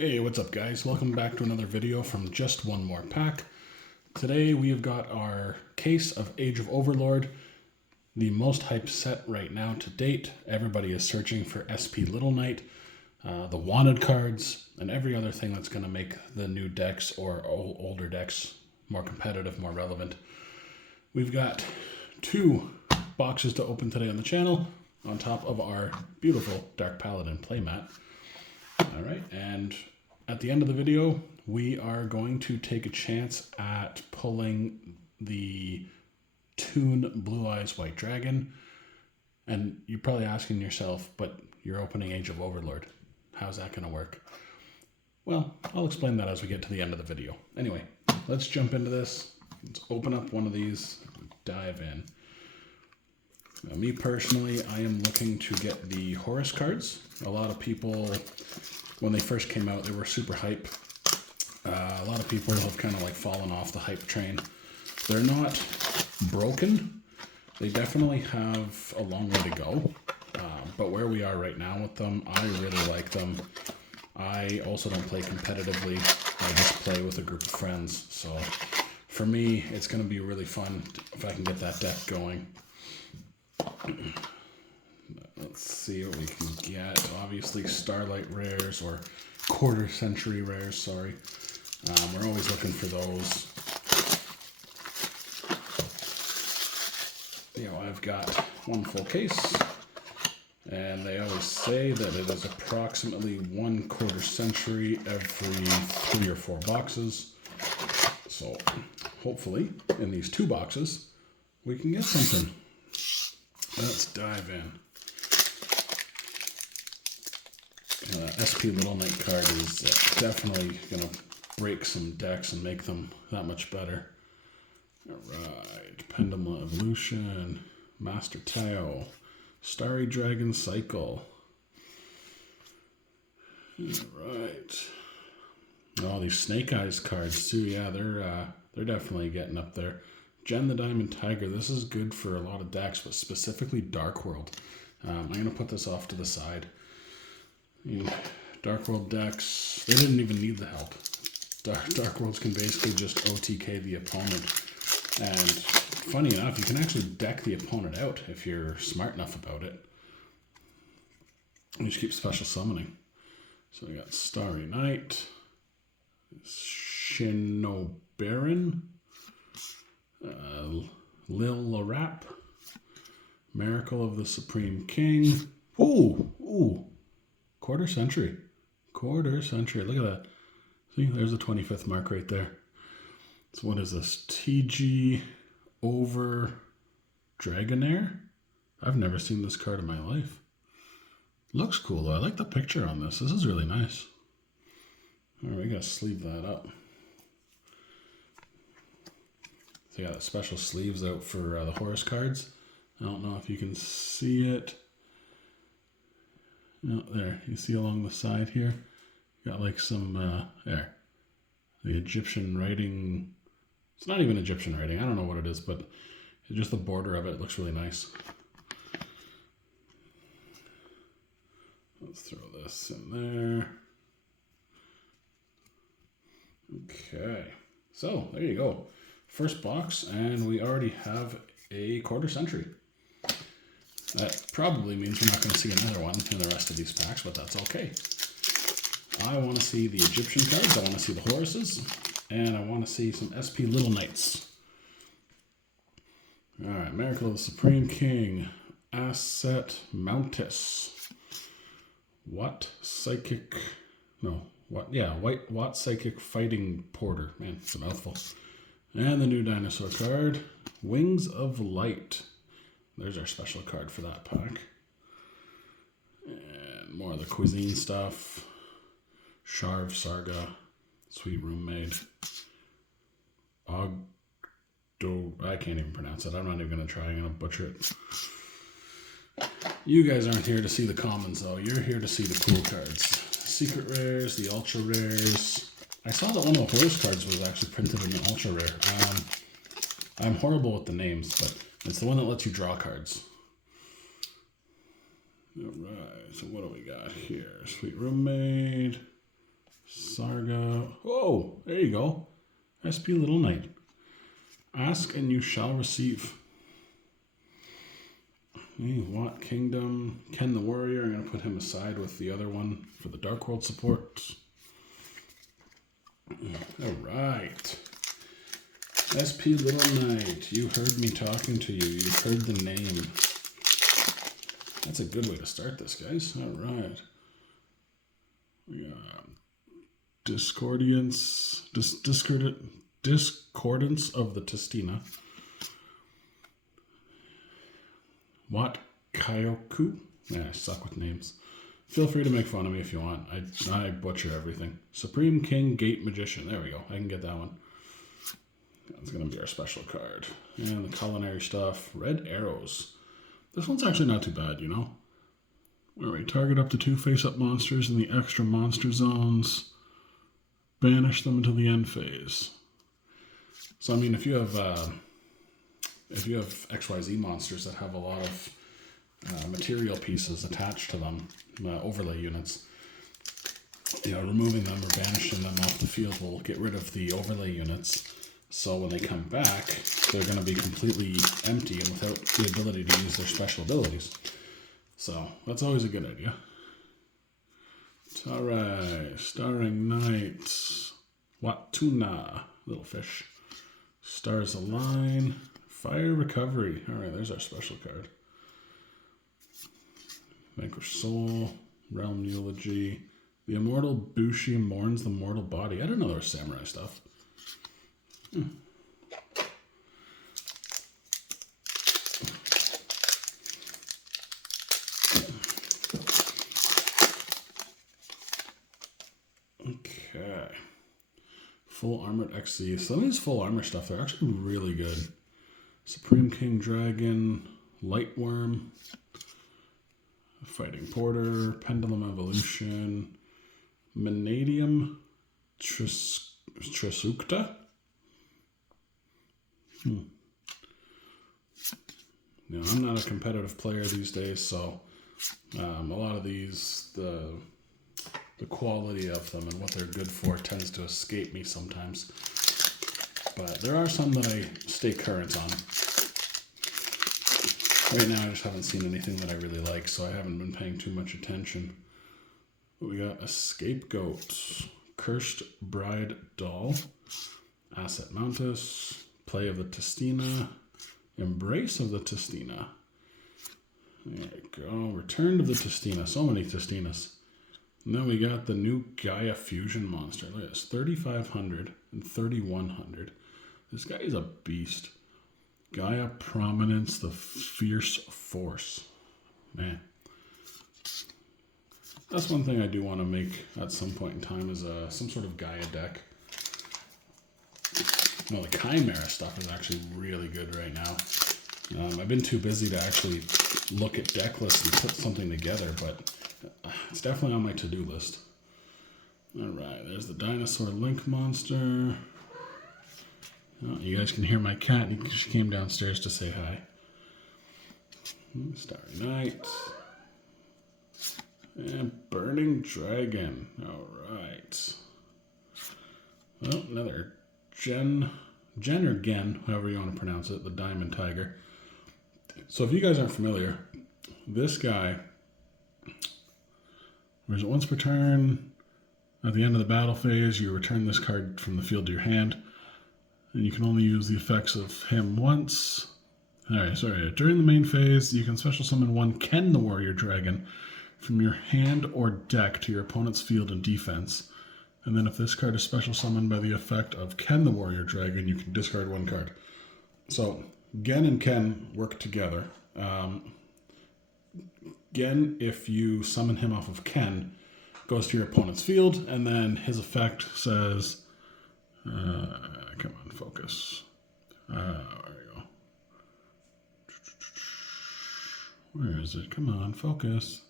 Hey, what's up guys? Welcome back to another video from Just One More Pack. Today we have got our case of Age of Overlord, the most hyped set right now to date. Everybody is searching for SP Little Knight, the wanted cards, and every other thing that's going to make the new decks or older decks more competitive, more relevant. We've got 2 boxes to open today on the channel, on top of our beautiful Dark Paladin playmat. All right, and at the end of the video, we are going to take a chance at pulling the Toon Blue Eyes White Dragon. And you're probably asking yourself, but you're opening Age of Overlord. How's that going to work? Well, I'll explain that as we get to the end of the video. Anyway, let's jump into this. Let's open up one of these, dive in. Now, me personally, I am looking to get the Horus cards. A lot of people, when they first came out, they were super hype. A lot of people have kind of like fallen off the hype train. They're not broken. They definitely have a long way to go. But where we are right now with them, I really like them. I also don't play competitively. I just play with a group of friends. So for me, it's going to be really fun if I can get that deck going. Let's see what we can get. Obviously Starlight rares or quarter century rares, sorry. We're always looking for those. You know, I've got one full case, and they always say that it is approximately 1/4 century every 3 or 4 boxes. So hopefully in these 2 boxes we can get something. Let's dive in. SP Little Knight card is definitely going to break some decks and make them that much better. Alright, Pendulum Evolution, Master Tao, Starry Dragon Cycle. Alright. Oh, these Snake Eyes cards too, yeah, they're definitely getting up there. Jen the Diamond Tiger, this is good for a lot of decks, but specifically Dark World. I'm going to put this off to the side. Dark World decks, they didn't even need the help. Dark Worlds can basically just OTK the opponent. And funny enough, you can actually deck the opponent out if you're smart enough about it. You just keep special summoning. So we got Starry Knight, Shinobaron, Lil Larap, Miracle of the Supreme King. Ooh, quarter century. Look at that. See, there's the 25th mark right there. So what is this? TG over Dragonair? I've never seen this card in my life. Looks cool though. I like the picture on this. This is really nice. All right, we gotta sleeve that up. They got special sleeves out for the Horus cards. I don't know if you can see it. No, there. You see along the side here? Got like some, there. The Egyptian writing. It's not even Egyptian writing. I don't know what it is, but just the border of it looks really nice. Let's throw this in there. Okay. So, there you go. First box, and we already have a quarter century. That probably means we're not going to see another one in the rest of these packs, but that's okay. I want to see the Egyptian cards, I want to see the Horuses, and I want to see some SP Little Knights. Alright, Miracle of the Supreme King, Asset Mountis, Watt Psychic Fighting Porter. Man, it's a mouthful. And the new dinosaur card, Wings of Light. There's our special card for that pack. And more of the cuisine stuff. Sharv Sarga, Sweet Roommate. I can't even pronounce it. I'm not even going to try. I'm going to butcher it. You guys aren't here to see the commons though. You're here to see the cool cards. Secret rares, the ultra rares. I saw that one of the Horus cards was actually printed in an ultra rare. I'm horrible with the names, but it's the one that lets you draw cards. Alright, so what do we got here? Sweet Roommate, Sarga. Oh, there you go. SP Little Knight. Ask and you shall receive. Watt Kingdom. Ken the Warrior. I'm going to put him aside with the other one for the Dark World support. Alright. SP Little Knight. You heard me talking to you. You heard the name. That's a good way to start this, guys. Alright. We got Discordance of the Testina. Wat Kyoku. I suck with names. Feel free to make fun of me if you want. I butcher everything. Supreme King Gate Magician. There we go. I can get that one. That's going to be our special card. And the culinary stuff. Red Arrows. This one's actually not too bad, you know? Where we target up to 2 face-up monsters in the extra monster zones. Banish them until the end phase. So, I mean, if you have XYZ monsters that have a lot of material pieces attached to them, overlay units, removing them or banishing them off the field will get rid of the overlay units. So when they come back, they're going to be completely empty and without the ability to use their special abilities. So that's always a good idea. Alright, Starring Knights, Watuna, little fish. Stars Align, Fire Recovery. Alright, there's our special card. Vanquish Soul, Realm Eulogy. The Immortal Bushi mourns the mortal body. I didn't know there was samurai stuff. Okay. Full Armored XC. Some of these full armor stuff, they're actually really good. Supreme King Dragon, Lightworm, Fighting Porter, Pendulum Evolution, Manadium Trisukta. Now, I'm not a competitive player these days, so a lot of these, the quality of them and what they're good for tends to escape me sometimes. But there are some that I stay current on. Right now, I just haven't seen anything that I really like, so I haven't been paying too much attention. But we got a Scapegoat, Cursed Bride Doll, Asset Mantis, Play of the Testina, Embrace of the Testina. There you go. Return to the Testina. So many Testinas. And then we got the new Gaia Fusion monster. Look at this. 3,500 and 3,100. This guy is a beast. Gaia Prominence, the Fierce Force. Man. That's one thing I do want to make at some point in time is some sort of Gaia deck. Well, the Chimera stuff is actually really good right now. I've been too busy to actually look at deck lists and put something together, but it's definitely on my to-do list. Alright, there's the Dinosaur Link monster. Oh, you guys can hear my cat. She came downstairs to say hi. Starry Night. And Burning Dragon. Alright. Well, another Gen or Gen, however you want to pronounce it, the Diamond Tiger. So if you guys aren't familiar, this guy, whereas once per turn, at the end of the battle phase, you return this card from the field to your hand, and you can only use the effects of him once. Alright, sorry. During the main phase, you can special summon one Ken the Warrior Dragon from your hand or deck to your opponent's field and defense. And then if this card is special summoned by the effect of Ken the Warrior Dragon, you can discard one card. So, Gen and Ken work together. Gen, if you summon him off of Ken, goes to your opponent's field, and then his effect says, come on, focus. There we go. Where is it? Come on, focus.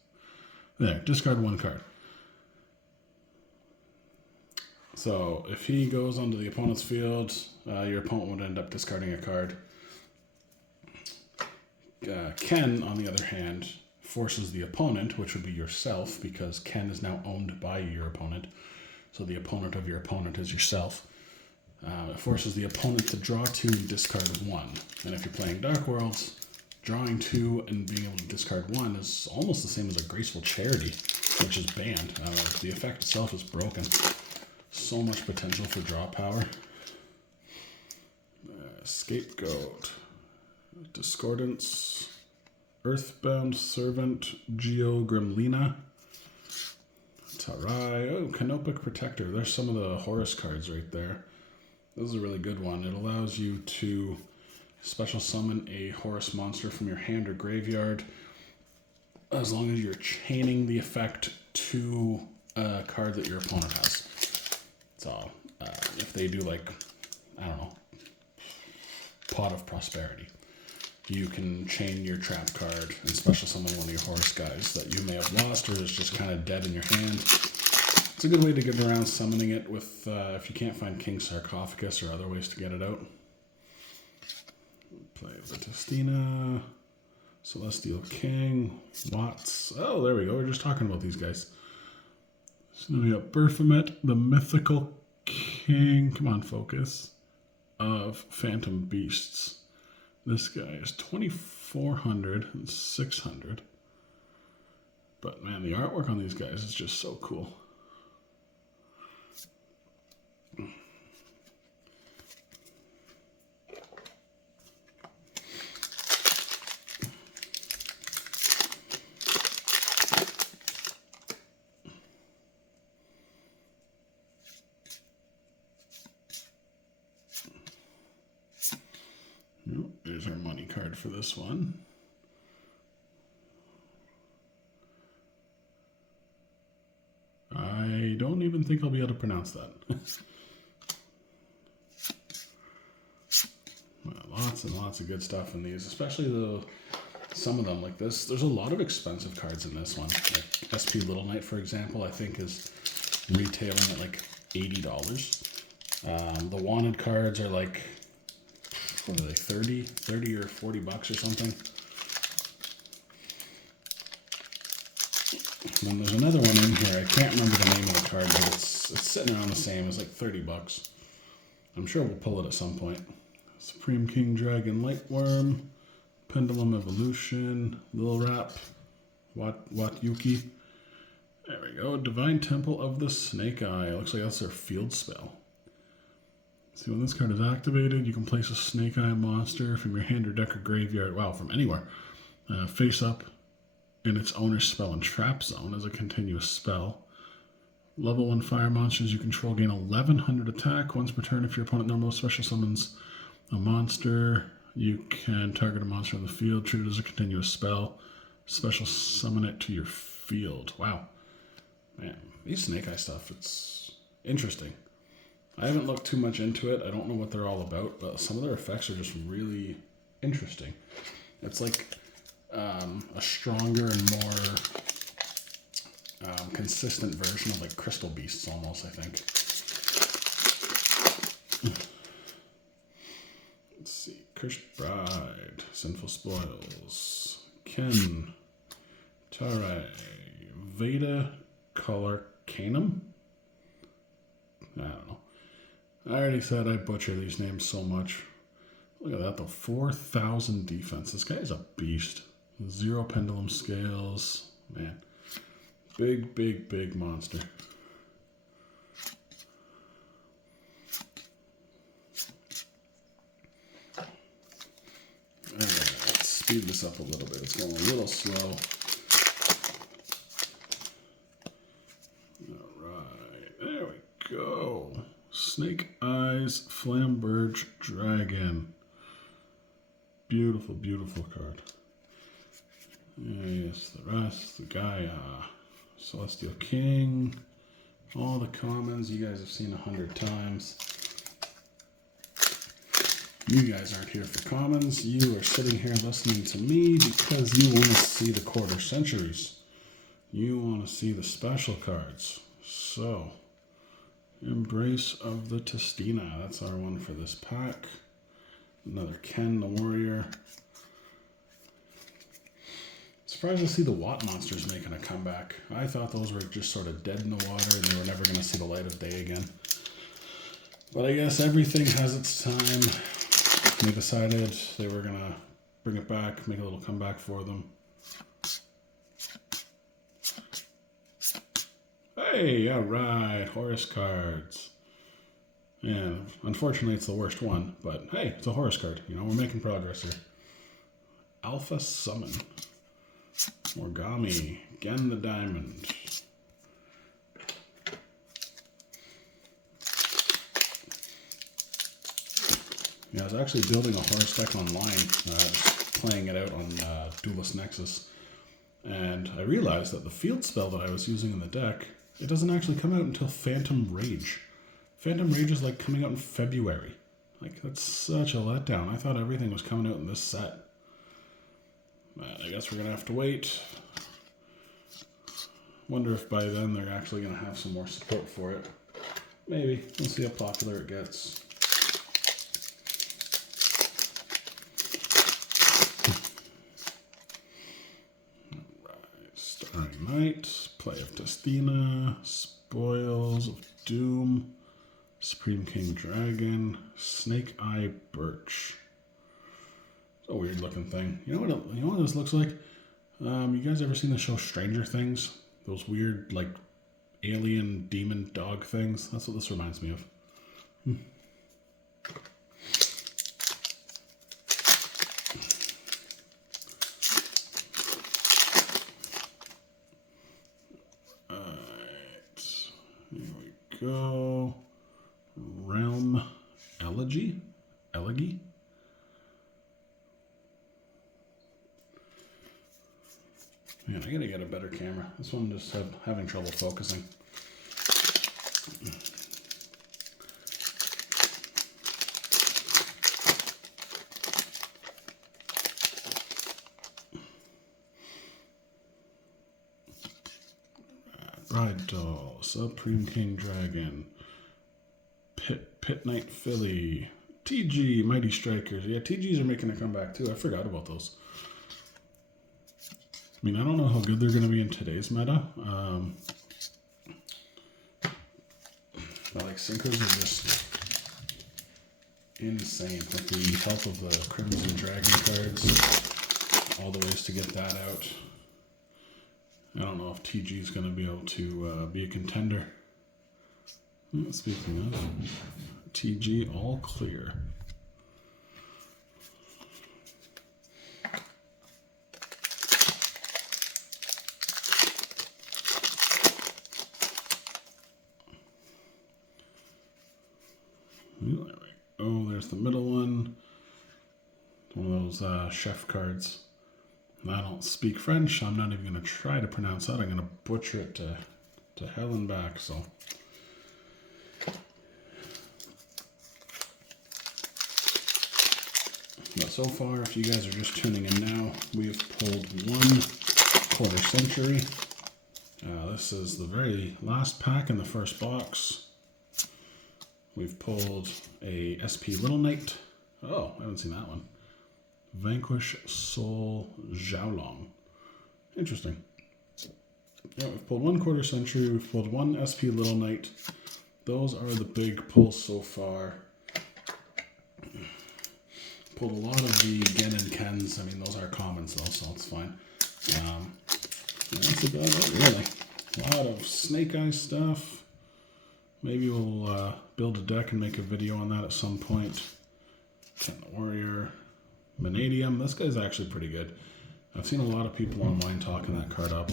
There, discard one card. So if he goes onto the opponent's field, your opponent would end up discarding a card. Ken, on the other hand, forces the opponent, which would be yourself, because Ken is now owned by your opponent, So the opponent of your opponent is yourself. It forces the opponent to draw 2 and discard 1. And if you're playing Dark Worlds, drawing 2 and being able to discard 1 is almost the same as a Graceful Charity, which is banned. The effect itself is broken. So much potential for draw power. Scapegoat, Discordance, Earthbound Servant, Geo Gremlina, Tarai, oh, Canopic Protector. There's some of the Horus cards right there. This is a really good one. It allows you to special summon a Horus monster from your hand or graveyard as long as you're chaining the effect to a card that your opponent has. So if they do like, I don't know, Pot of Prosperity, you can chain your trap card and special summon one of your Horus guys that you may have lost or is just kind of dead in your hand. It's a good way to get around summoning it with, if you can't find King Sarcophagus or other ways to get it out. Play the Testina, Celestial King, Watts. Oh, there we go. We are just talking about these guys. So then we got Baphomet, the Mythical King. Come on, focus. Of Phantom Beasts. This guy is 2,400 and 600. But man, the artwork on these guys is just so cool. There's our money card for this one. I don't even think I'll be able to pronounce that. Well, lots and lots of good stuff in these, especially some of them like this. There's a lot of expensive cards in this one. Like SP Little Knight, for example, I think is retailing at like $80. The wanted cards are like, what are they, 30 or 40 bucks or something. And then there's another one in here. I can't remember the name of the card, but it's sitting around the same. It's like 30 bucks. I'm sure we'll pull it at some point. Supreme King Dragon Lightworm, Pendulum Evolution, Lil Rap, Wat Yuki. There we go. Divine Temple of the Snake Eye. Looks like that's their field spell. See, when this card is activated, you can place a Snake Eye monster from your hand or deck or graveyard, wow, from anywhere, face up in its owner's spell and trap zone as a continuous spell. Level 1 fire monsters you control gain 1,100 attack. Once per turn, if your opponent normally special summons a monster, you can target a monster on the field, treat it as a continuous spell, special summon it to your field. Wow. Man, these Snake Eye stuff, it's interesting. I haven't looked too much into it. I don't know what they're all about, but some of their effects are just really interesting. It's like a stronger and more consistent version of like Crystal Beasts almost, I think. Let's see. Cursed Bride, Sinful Spoils, Ken, Tarai, Veda, Color Canum. I don't know. I already said I butcher these names so much. Look at that though, 4,000 defense. This guy is a beast. 0 pendulum scales. Man, big, big, big monster. All right, let's speed this up a little bit. It's going a little slow. All right, there we go. Snake Eyes Flamberge Dragon. Beautiful, beautiful card. Yes, the rest, the Gaia, Celestial King, all the commons you guys have seen 100 times. You guys aren't here for commons. You are sitting here listening to me because you want to see the quarter centuries. You want to see the special cards. So, Embrace of the Testina. That's our one for this pack. Another Ken the Warrior. Surprised to see the Watt monsters making a comeback. I thought those were just sort of dead in the water and they were never going to see see the light of day again. But I guess everything has its time. They decided they were gonna bring it back, make a little comeback for them. Hey, alright, Horus cards. And unfortunately it's the worst one, but hey, it's a Horus card. You know, we're making progress here. Alpha Summon. Origami. Gen the Diamond. Yeah, I was actually building a Horus deck online, just playing it out on Duelist Nexus. And I realized that the field spell that I was using in the deck, it doesn't actually come out until Phantom Rage. Phantom Rage is like coming out in February. Like, that's such a letdown. I thought everything was coming out in this set. But I guess we're going to have to wait. Wonder if by then they're actually going to have some more support for it. Maybe. We'll see how popular it gets. Alright, Starry Night, Play of Destina, Spoils of Doom, Supreme King Dragon, Snake Eye Birch. It's a weird looking thing. You know what this looks like? You guys ever seen the show Stranger Things? Those weird, like, alien demon dog things? That's what this reminds me of. Alright. Here we go. Realm Elegy? Elegy? Man, I gotta get a better camera. This one just having trouble focusing. Bride Doll, Supreme King Dragon, Pit Knight Philly, TG, Mighty Strikers. Yeah, TGs are making a comeback too. I forgot about those. I mean, I don't know how good they're going to be in today's meta. But like synchros are just insane. With the help of the Crimson Dragon cards, all the ways to get that out. I don't know if TG is going to be able to be a contender. Speaking of, TG all clear. There we go. There's the middle one. One of those chef cards. I don't speak French. I'm not even going to try to pronounce that. I'm going to butcher it to hell and back. So, but so far, if you guys are just tuning in now, we have pulled 1/4 century. This is the very last pack in the first box. We've pulled a SP Little Knight. Oh, I haven't seen that one. Vanquish Soul Xiaolong. Interesting. Yeah, we've pulled 1/4 century. We've pulled 1 SP Little Knight. Those are the big pulls so far. Pulled a lot of the Gen and Kens. I mean, those are commons though, so it's fine. That's about it, really. A lot of Snake Eye stuff. Maybe we'll build a deck and make a video on that at some point. Ken the Warrior. Vanadium. This guy's actually pretty good. I've seen a lot of people online talking that card up.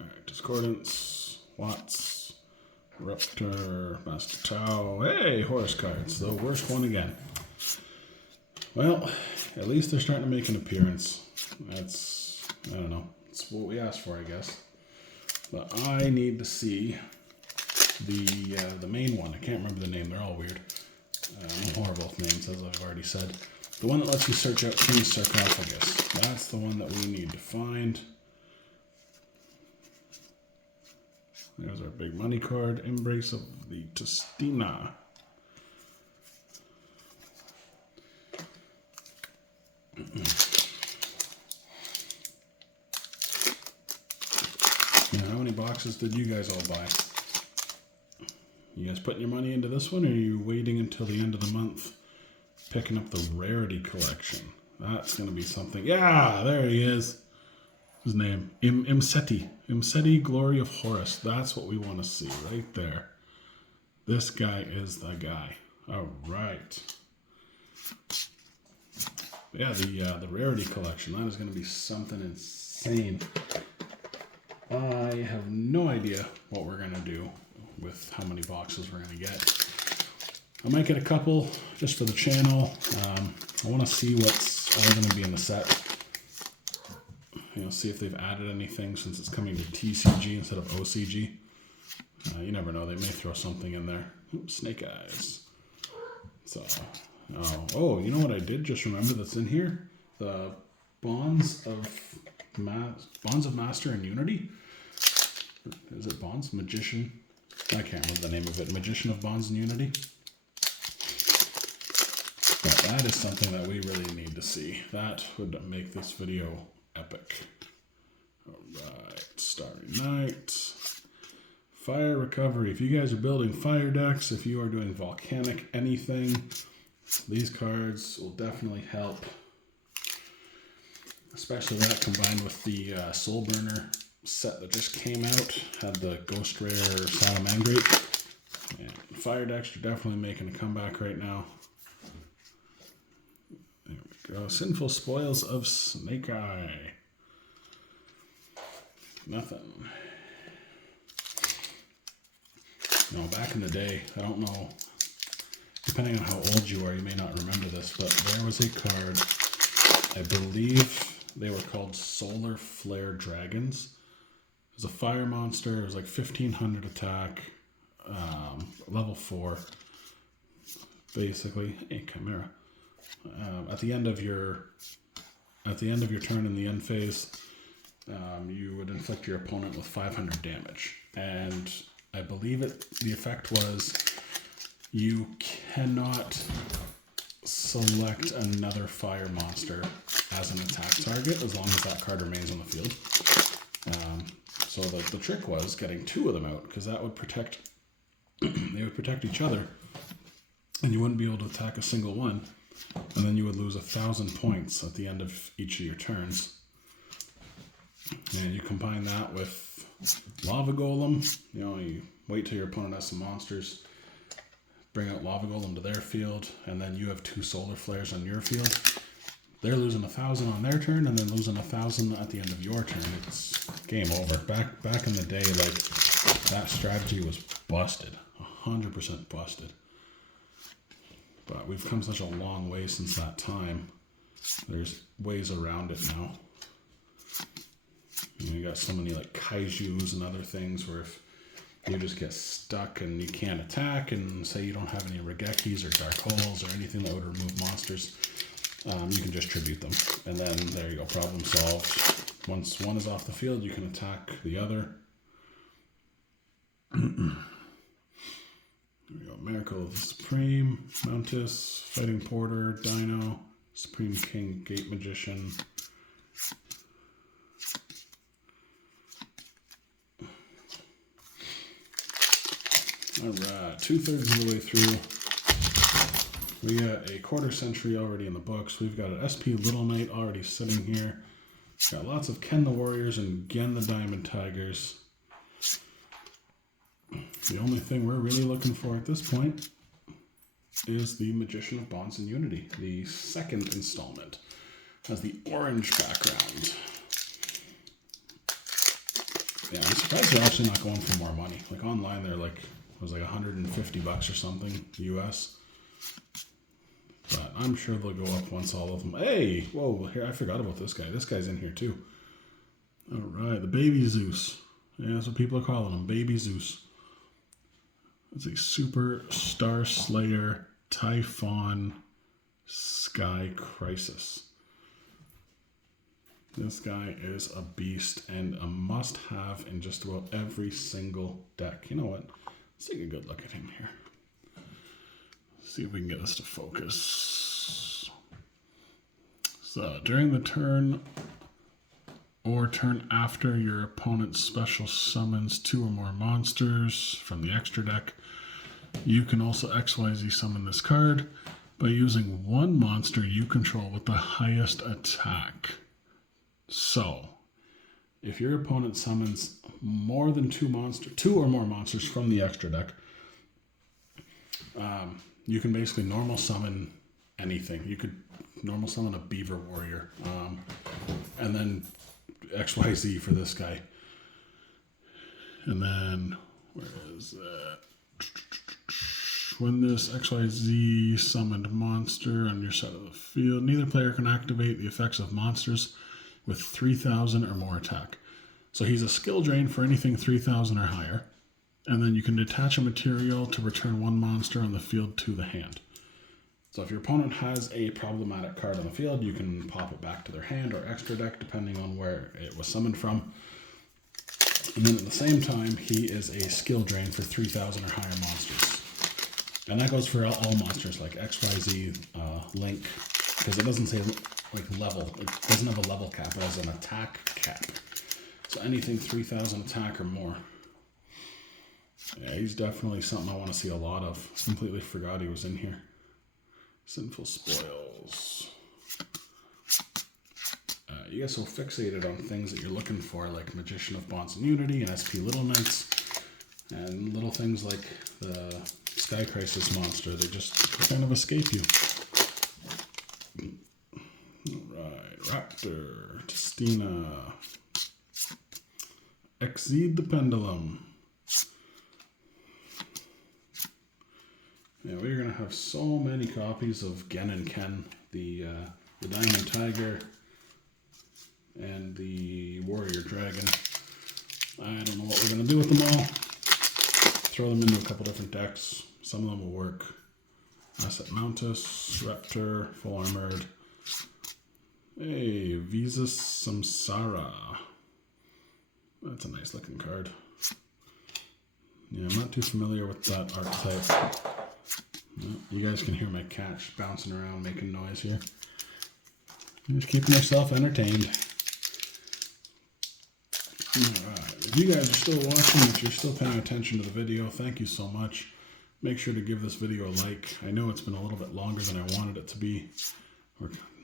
Alright, Discordance, Watts, Raptor, Master Tau. Hey, Horus cards. The worst one again. Well, at least they're starting to make an appearance. That's, I don't know, it's what we asked for, I guess. But I need to see the main one. I can't remember the name, they're all weird. I'm horrible with names, as I've already said. The one that lets you search out King's Sarcophagus. That's the one that we need to find. There's our big money card. Embrace of the Tostina. Now, how many boxes did you guys all buy? You guys putting your money into this one, or are you waiting until the end of the month, picking up the rarity collection? That's going to be something. Yeah, there he is. His name, Imseti. Imseti, Glory of Horus. That's what we want to see right there. This guy is the guy. All right. Yeah, the rarity collection. That is going to be something insane. I have no idea what we're going to do with how many boxes we're going to get. I might get a couple just for the channel. I want to see what's all going to be in the set. You know, see if they've added anything since it's coming to TCG instead of OCG. You never know, they may throw something in there. Oops, Snake Eyes. So, you know what I did just remember that's in here? The Bonds of Master and Unity. Is it Bonds? Magician? I can't remember the name of it. Magician of Bonds and Unity. But that is something that we really need to see. That would make this video epic. Alright, Starry Night. Fire Recovery. If you guys are building fire decks, if you are doing volcanic anything, these cards will definitely help. Especially that combined with the Soul Burner set that just came out. Had the Ghost Rare Salamangrate. And fire decks are definitely making a comeback right now. There we go. Sinful Spoils of Snake Eye. Nothing. No, back in the day, I don't know, depending on how old you are, you may not remember this, but there was a card, I believe they were called Solar Flare Dragons. It was a fire monster. It was like 1500 attack, level 4, basically. Hey, Chimera. At the end of your turn in the end phase, you would inflict your opponent with 500 damage. And I believe the effect was you cannot select another fire monster as an attack target as long as that card remains on the field. So the trick was getting 2 of them out, because that would protect, they would protect each other, and you wouldn't be able to attack a single one, and then you would lose 1,000 points at the end of each of your turns. And you combine that with Lava Golem. You know, you wait till your opponent has some monsters, bring out Lava Golem to their field, and then you have 2 Solar Flares on your field. They're losing 1,000 on their turn, and then losing 1,000 at the end of your turn. It's game over. Back in the day, like, that strategy was busted, 100% busted. But we've come such a long way since that time. There's ways around it now. You got so many like kaijus and other things where if you just get stuck and you can't attack, and say you don't have any Regekis or Dark Holes or anything that would remove monsters, you can just tribute them. And then there you go, problem solved. Once one is off the field, you can attack the other. There we go, Miracle of the Supreme, Mountis, Fighting Porter, Dino, Supreme King, Gate Magician. Alright, 2/3 of the way through. We got a quarter century already in the books. We've got an SP Little Knight already sitting here. Got lots of Ken the Warriors and Gen the Diamond Tigers. The only thing we're really looking for at this point is the Magician of Bonds and Unity, the second installment. Has the orange background. Yeah, I'm surprised they're actually not going for more money. Like online, they're like, it was like $150 or something US. But I'm sure they'll go up once all of them. Hey, whoa, here, I forgot about this guy. This guy's in here too. All right, the Baby Zeus. Yeah, that's what people are calling him, Baby Zeus. It's a Super Star Slayer Typhon Sky Crisis. This guy is a beast and a must-have in just about every single deck. You know what? Let's take a good look at him here. See if we can get us to focus. So during the turn or turn after, your opponent special summons 2 or more monsters from the extra deck. You can also XYZ summon this card by using 1 monster you control with the highest attack. So, if your opponent summons more than 2 or more monsters from the extra deck, you can basically normal summon anything. You could normal summon a beaver warrior, and then XYZ for this guy. And then, where is that? When this XYZ summoned monster on your side of the field, neither player can activate the effects of monsters with 3,000 or more attack. So he's a skill drain for anything 3,000 or higher. And then you can detach a material to return 1 monster on the field to the hand. So if your opponent has a problematic card on the field, you can pop it back to their hand or extra deck, depending on where it was summoned from. And then at the same time, he is a skill drain for 3,000 or higher monsters. And that goes for all monsters like XYZ, Link, because it doesn't say like level. It doesn't have a level cap. It has an attack cap. So anything 3,000 attack or more. Yeah, he's definitely something I want to see a lot of. Completely forgot he was in here. Sinful Spoils. You get so fixated on things that you're looking for, like Magician of Bonds and Unity and SP Little Knights, and little things like the Sky Crisis monster. They kind of escape you. Alright, Raptor, Testina, Exceed the Pendulum. Yeah, we're going to have so many copies of Gen and Ken, the Diamond Tiger, and the Warrior Dragon. I don't know what we're going to do with them all. Throw them into a couple different decks. Some of them will work. Asset Mountus, Raptor, Full Armored. Hey, Visa Samsara. That's a nice looking card. Yeah, I'm not too familiar with that archetype. You guys can hear my cat bouncing around making noise here. Just keeping herself entertained. Alright, if you guys are still watching, if you're still paying attention to the video, thank you so much. Make sure to give this video a like. I know it's been a little bit longer than I wanted it to be.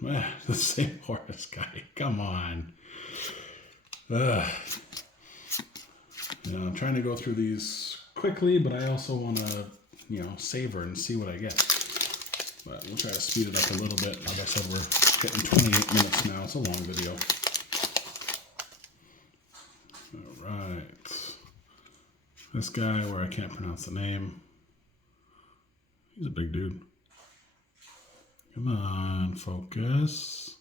The same Horus guy, come on. I'm trying to go through these quickly, but I also want to, savor and see what I get. But we'll try to speed it up a little bit. Like I said, we're getting 28 minutes now. It's a long video. Alright. This guy, where I can't pronounce the name. He's a big dude. Come on, focus.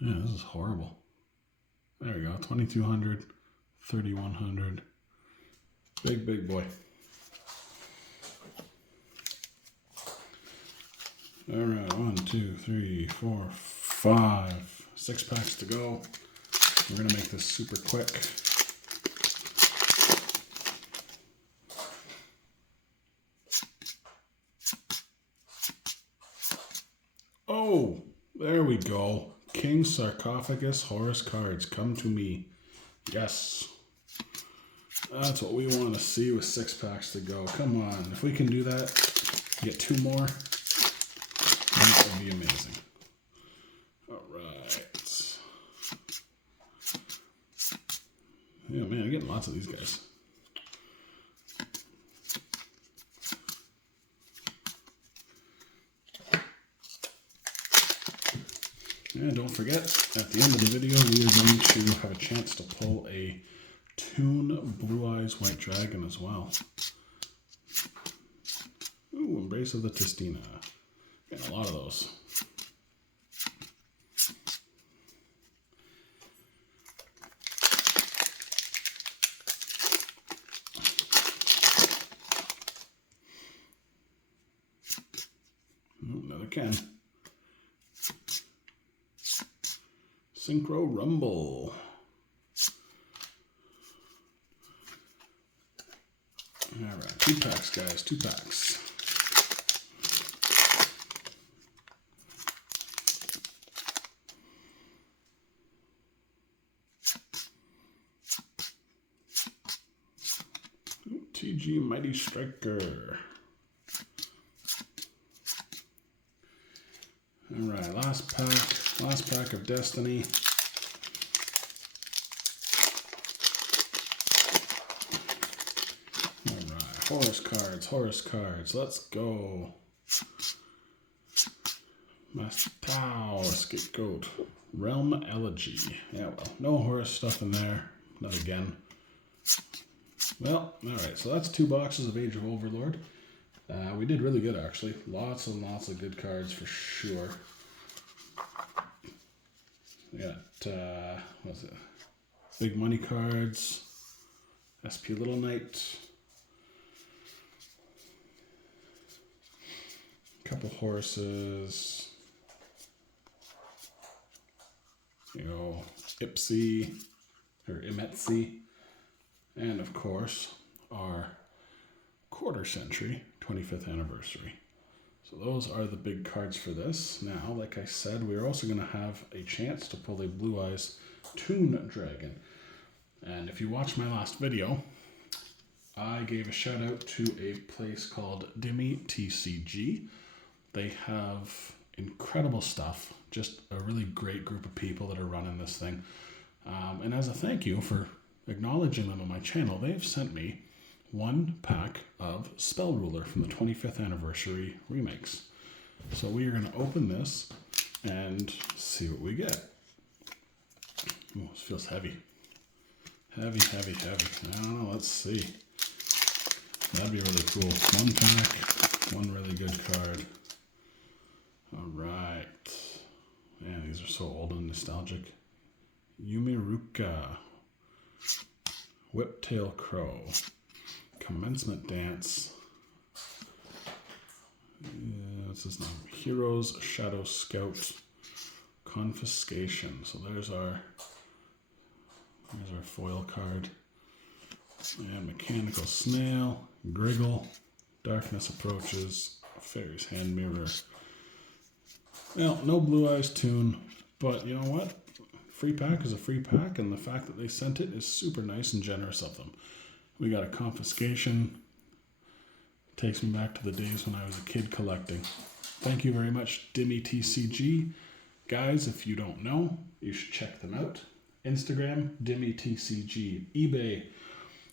Yeah, this is horrible. There we go, 2,200, 3,100. Big boy. All right, 1, 2, 3, 4, 5, 6 packs to go. We're gonna make this super quick. Oh, there we go. King Sarcophagus Horus cards, come to me. Yes. That's what we want to see with 6 packs to go. Come on. If we can do that, get 2 more, that would be amazing. Alright. Yeah, man, I'm getting lots of these guys. And don't forget, at the end of the video, we are going to have a chance to pull a Toon Blue Eyes White Dragon as well. Ooh, Embrace of the Testina. Getting a lot of those. Ooh, another Ken. Synchro Rumble. All right, 2 packs, guys, 2 packs. TG Mighty Striker. All right, last pack of Destiny. All right, Horus cards, let's go. Mastau, Scapegoat, Realm Elegy. Yeah, well, no Horus stuff in there, not again. Well, all right, so that's 2 boxes of Age of Overlord. We did really good, actually. Lots and lots of good cards for sure. We got, what's it? Big money cards, SP Little Knight, a couple Horuses, you know, Ipsy, or Imetsi. And of course, our quarter century 25th anniversary. So those are the big cards for this. Now, like I said, we're also going to have a chance to pull a Blue Eyes Toon Dragon. And if you watched my last video, I gave a shout out to a place called Dimmy TCG. They have incredible stuff. Just a really great group of people that are running this thing. And as a thank you for acknowledging them on my channel, they've sent me 1 pack of Spell Ruler from the 25th anniversary remakes. So we are going to open this and see what we get. Oh, this feels heavy. Heavy. I don't know, let's see. That'd be really cool. 1 pack, 1 really good card. All right. Man, these are so old and nostalgic. Yumiruka. Whiptail Crow, Commencement Dance, what's his name? Heroes, Shadow Scout, Confiscation. So there's our foil card. And Mechanical Snail, Griggle, Darkness Approaches, Fairy's Hand Mirror. Well, no Blue Eyes Toon, but you know what? Free pack is a free pack, and the fact that they sent it is super nice and generous of them. We got a Confiscation. Takes me back to the days when I was a kid collecting. Thank you very much, Dimmy TCG. Guys, if you don't know, you should check them out. Instagram, Dimmy TCG. eBay,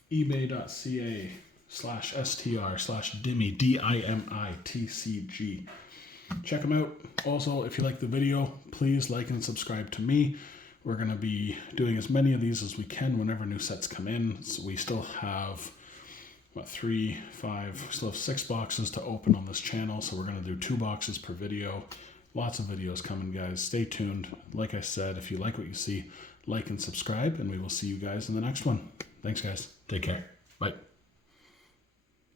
ebay.ca/str/Dimmy, DIMITCG. Check them out. Also, if you like the video, please like and subscribe to me. We're going to be doing as many of these as we can whenever new sets come in. So we still have, 3, 5, we still have 6 boxes to open on this channel. So we're going to do 2 boxes per video. Lots of videos coming, guys. Stay tuned. Like I said, if you like what you see, like and subscribe, and we will see you guys in the next one. Thanks, guys. Take care. Bye.